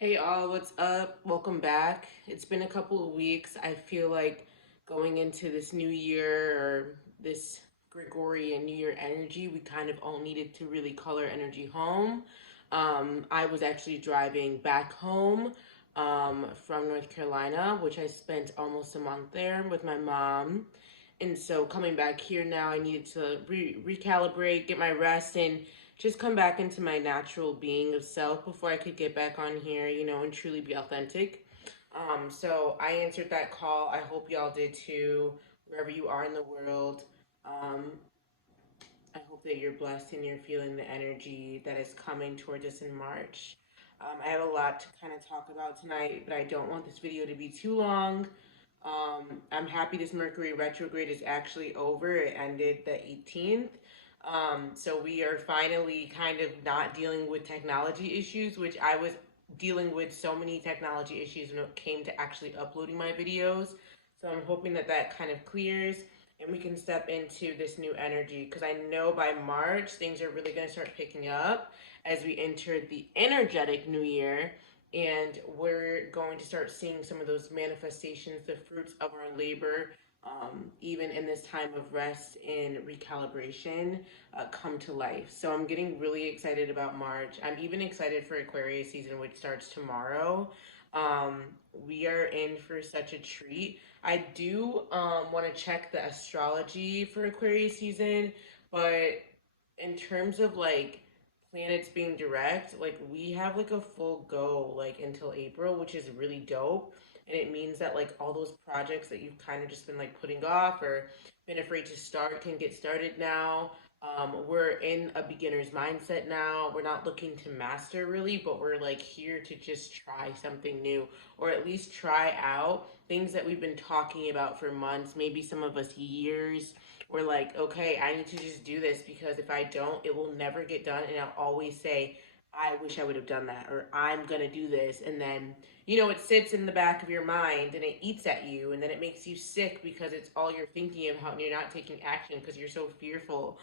Hey all, what's up? Welcome back. It's been a couple of weeks. I feel like going into this new year or this Gregorian New Year energy, we kind of all needed to really call our energy home. I was actually driving back home from North Carolina, which I spent almost a month there with my mom. And so coming back here now, I needed to recalibrate, get my rest, and just come back into my natural being of self before I could get back on here, and truly be authentic. So I answered that call. I hope y'all did too, wherever you are in the world. Um, I hope that you're blessed and you're feeling the energy that is coming towards us in March. I have a lot to kind of talk about tonight, but I don't want this video to be too long. I'm happy this Mercury retrograde is actually over. It ended the 18th. So we are finally kind of not dealing with technology issues, which I was dealing with so many technology issues when it came to actually uploading my videos. So I'm hoping that that kind of clears and we can step into this new energy because I know by March things are really going to start picking up as we enter the energetic new year, and we're going to start seeing some of those manifestations, the fruits of our labor, even in this time of rest and recalibration, come to life. So I'm getting really excited about March. I'm even excited for Aquarius season, which starts tomorrow. Um, we are in for such a treat. I do want to check the astrology for Aquarius season, but in terms of like planets being direct, like we have like a full go like until April, which is really dope. And it means that like all those projects that you've kind of just been like putting off or been afraid to start can get started now. We're in a beginner's mindset now. We're not looking to master really, but we're like here to just try something new or at least try out things that we've been talking about for months, maybe some of us years. We're like, okay, I need to just do this because if I don't, it will never get done. And I'll always say, I wish I would have done that, or I'm going to do this. And then, it sits in the back of your mind and it eats at you. And then it makes you sick because it's all you're thinking about and you're not taking action because you're so fearful.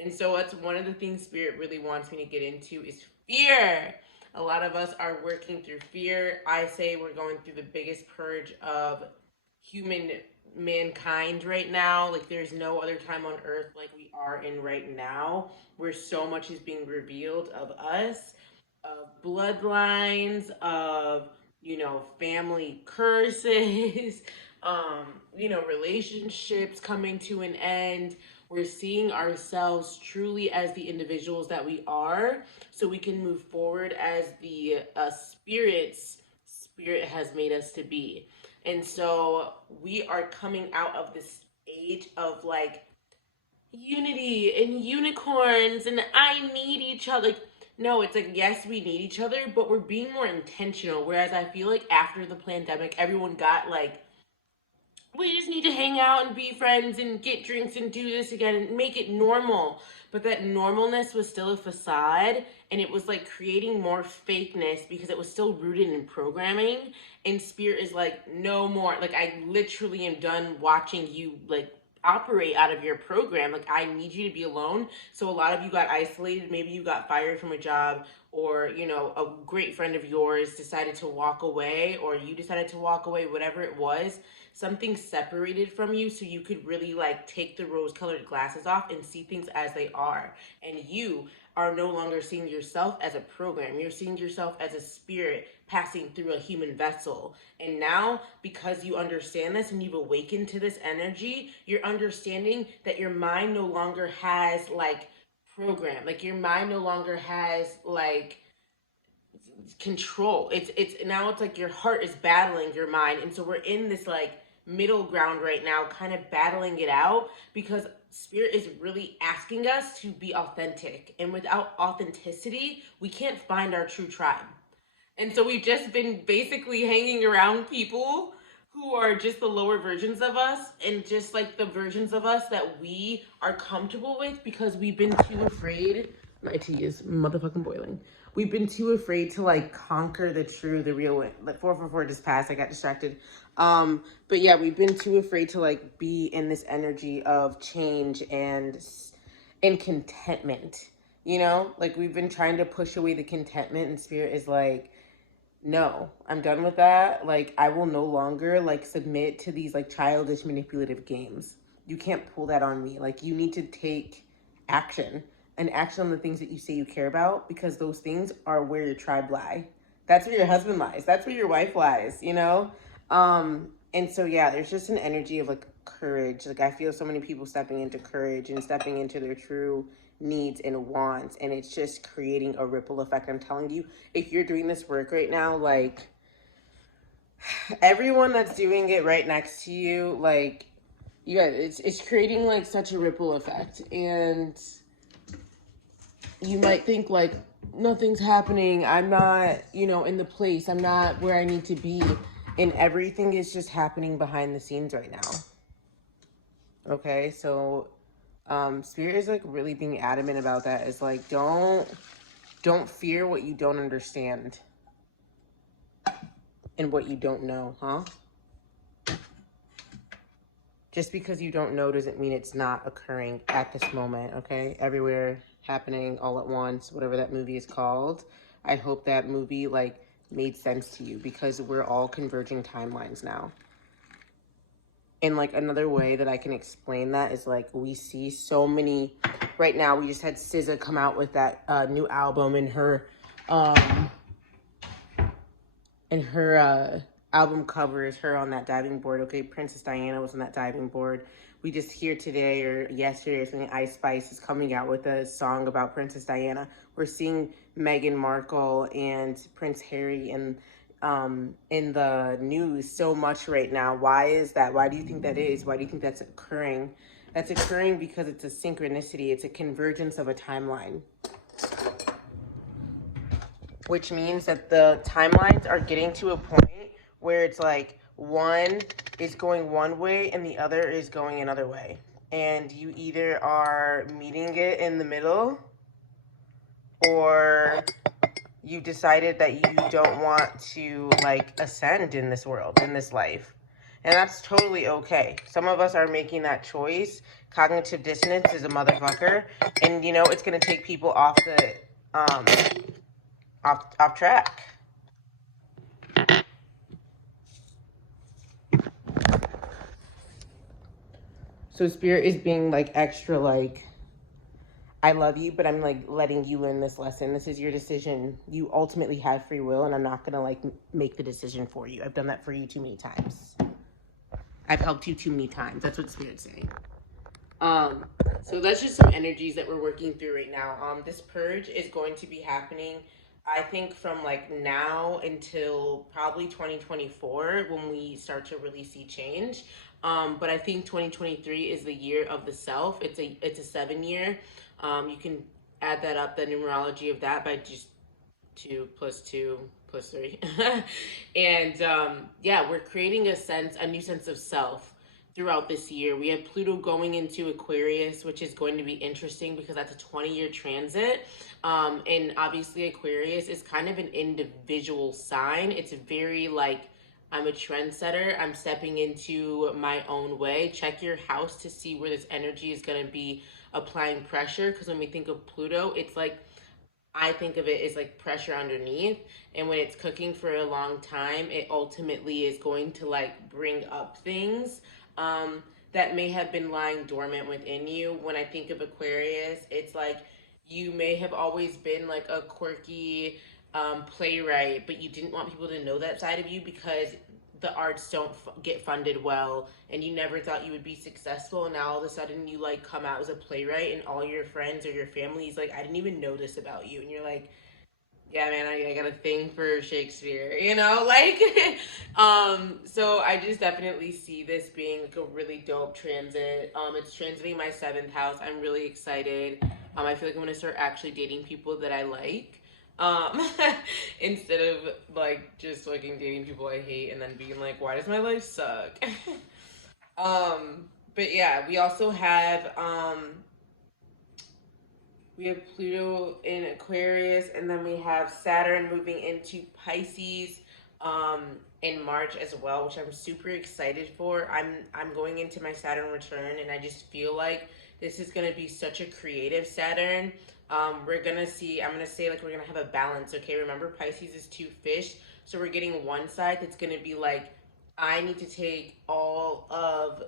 And so that's one of the things Spirit really wants me to get into is fear. A lot of us are working through fear. I say we're going through the biggest purge of human mankind right now. Like there's no other time on earth like we are in right now, where so much is being revealed of us, of bloodlines, of family curses, relationships coming to an end. We're seeing ourselves truly as the individuals that we are, so we can move forward as the spirit has made us to be. And so we are coming out of this age of like unity and unicorns and I need each other. Like, no, it's like, yes, we need each other, but we're being more intentional. Whereas I feel like after the pandemic, everyone got like, we just need to hang out and be friends and get drinks and do this again and make it normal. But that normalness was still a facade and it was like creating more fakeness because it was still rooted in programming. And Spirit is like, no more. Like, I literally am done watching you like operate out of your program. Like, I need you to be alone. So, a lot of you got isolated. Maybe you got fired from a job, or a great friend of yours decided to walk away, or you decided to walk away, whatever it was, something separated from you so you could really like take the rose colored glasses off and see things as they are. And you are no longer seeing yourself as a program. You're seeing yourself as a spirit passing through a human vessel. And now, because you understand this and you've awakened to this energy, you're understanding that your mind no longer has like program. Like your mind no longer has like control. It's now it's like your heart is battling your mind. And so we're in this like middle ground right now, kind of battling it out because Spirit is really asking us to be authentic. And without authenticity, we can't find our true tribe. And so we've just been basically hanging around people who are just the lower versions of us and just like the versions of us that we are comfortable with because we've been too afraid. My tea is motherfucking boiling. We've been too afraid to like conquer the true, the real one. Like 444 just passed. I got distracted. But yeah, we've been too afraid to like be in this energy of change and contentment. Like we've been trying to push away the contentment, and Spirit is like, No, I'm done with that. Like, I will no longer like submit to these like childish manipulative games. You can't pull that on me. Like, you need to take action and action on the things that you say you care about, because those things are where your tribe lie. That's where your husband lies. That's where your wife lies, you know? And so yeah, there's just an energy of like courage. Like, I feel so many people stepping into courage and stepping into their true needs and wants, and it's just creating a ripple effect. I'm telling you, if you're doing this work right now, like, everyone that's doing it right next to you, like, you guys, it's creating like such a ripple effect. And you might think like nothing's happening, I'm not, in the place, I'm not where I need to be, and everything is just happening behind the scenes right now. Okay, so Spirit is like really being adamant about that. Is like, don't fear what you don't understand and what you don't know, huh? Just because you don't know doesn't mean it's not occurring at this moment, okay? Everywhere, happening all at once, whatever that movie is called. I hope that movie like made sense to you, because we're all converging timelines now. And like, another way that I can explain that is like, we see so many right now. We just had SZA come out with that new album, and um her album cover is her on that diving board. Okay, Princess Diana was on that diving board. We just hear today or yesterday or something, Ice Spice is coming out with a song about Princess Diana. We're seeing Meghan Markle and Prince Harry in the news so much right now. Why is that? Why do you think that is? Why do you think that's occurring? That's occurring because it's a synchronicity. It's a convergence of a timeline, which means that the timelines are getting to a point where it's like one is going one way and the other is going another way. And you either are meeting it in the middle, or you decided that you don't want to like ascend in this world, in this life. And that's totally okay. Some of us are making that choice. Cognitive dissonance is a motherfucker. And it's gonna take people off the off track. So Spirit is being like extra like, I love you, but I'm like letting you learn this lesson. This is your decision. You ultimately have free will, and I'm not gonna like make the decision for you. I've done that for you too many times. I've helped you too many times. That's what Spirit's saying. Um, so that's just some energies that we're working through right now. This purge is going to be happening, I think, from like now until probably 2024, when we start to really see change. But I think 2023 is the year of the self. It's a 7 year. You can add that up, the numerology of that, by just 2 plus 2 plus 3. And yeah, we're creating a new sense of self throughout this year. We have Pluto going into Aquarius, which is going to be interesting because that's a 20-year transit. And obviously, Aquarius is kind of an individual sign. It's very like, I'm a trendsetter. I'm stepping into my own way. Check your house to see where this energy is going to be applying pressure. Because when we think of Pluto, it's like, I think of it as like pressure underneath. And when it's cooking for a long time, it ultimately is going to like bring up things that may have been lying dormant within you. When I think of Aquarius, it's like, you may have always been like a quirky playwright, but you didn't want people to know that side of you because the arts don't get funded well, and you never thought you would be successful. And now all of a sudden you like come out as a playwright, and all your friends or your family's like, I didn't even know this about you. And you're like, yeah, man, I got a thing for Shakespeare, like, so I just definitely see this being like a really dope transit. It's transiting my seventh house. I'm really excited. I feel like I'm gonna start actually dating people that I like, um, instead of like just fucking dating people I hate and then being like, why does my life suck? um, but yeah, we have Pluto in Aquarius, and then we have Saturn moving into Pisces in March as well, which I'm super excited for. I'm going into my Saturn return, and I just feel like this is gonna be such a creative Saturn. We're gonna see. I'm gonna say like we're gonna have a balance. Okay, remember Pisces is two fish, So we're getting one side that's going to be like, I need to take all of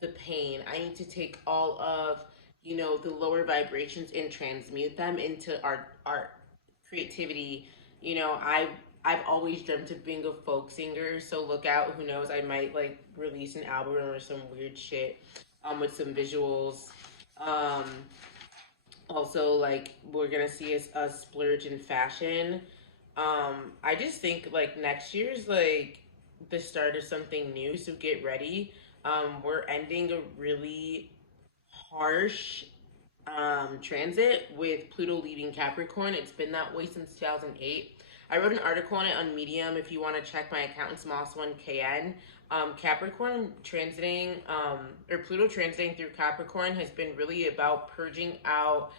the pain. I need to take all of, the lower vibrations and transmute them into art, creativity. I've always dreamt of being a folk singer, so look out. Who knows? I might like release an album or some weird shit, with some visuals. Um, Also, like we're gonna see a splurge in fashion. I just think like next year's like the start of something new, so get ready. We're ending a really harsh transit with Pluto leaving Capricorn. It's been that way since 2008. I wrote an article on it on Medium. If you want to check my account, it's Moss1KN. Capricorn transiting, or Pluto transiting through Capricorn has been really about purging out,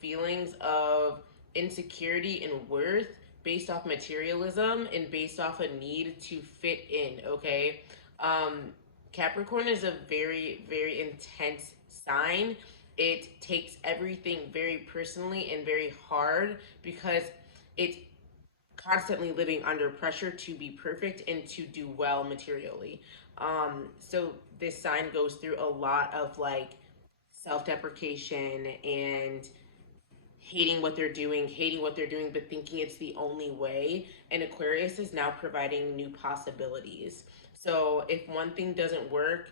feelings of insecurity and worth based off materialism and based off a need to fit in, okay? Um, Capricorn is a very, very intense sign. It takes everything very personally and very hard because it's constantly living under pressure to be perfect and to do well materially. So this sign goes through a lot of like self deprecation and hating what they're doing, but thinking it's the only way. And Aquarius is now providing new possibilities. So if one thing doesn't work,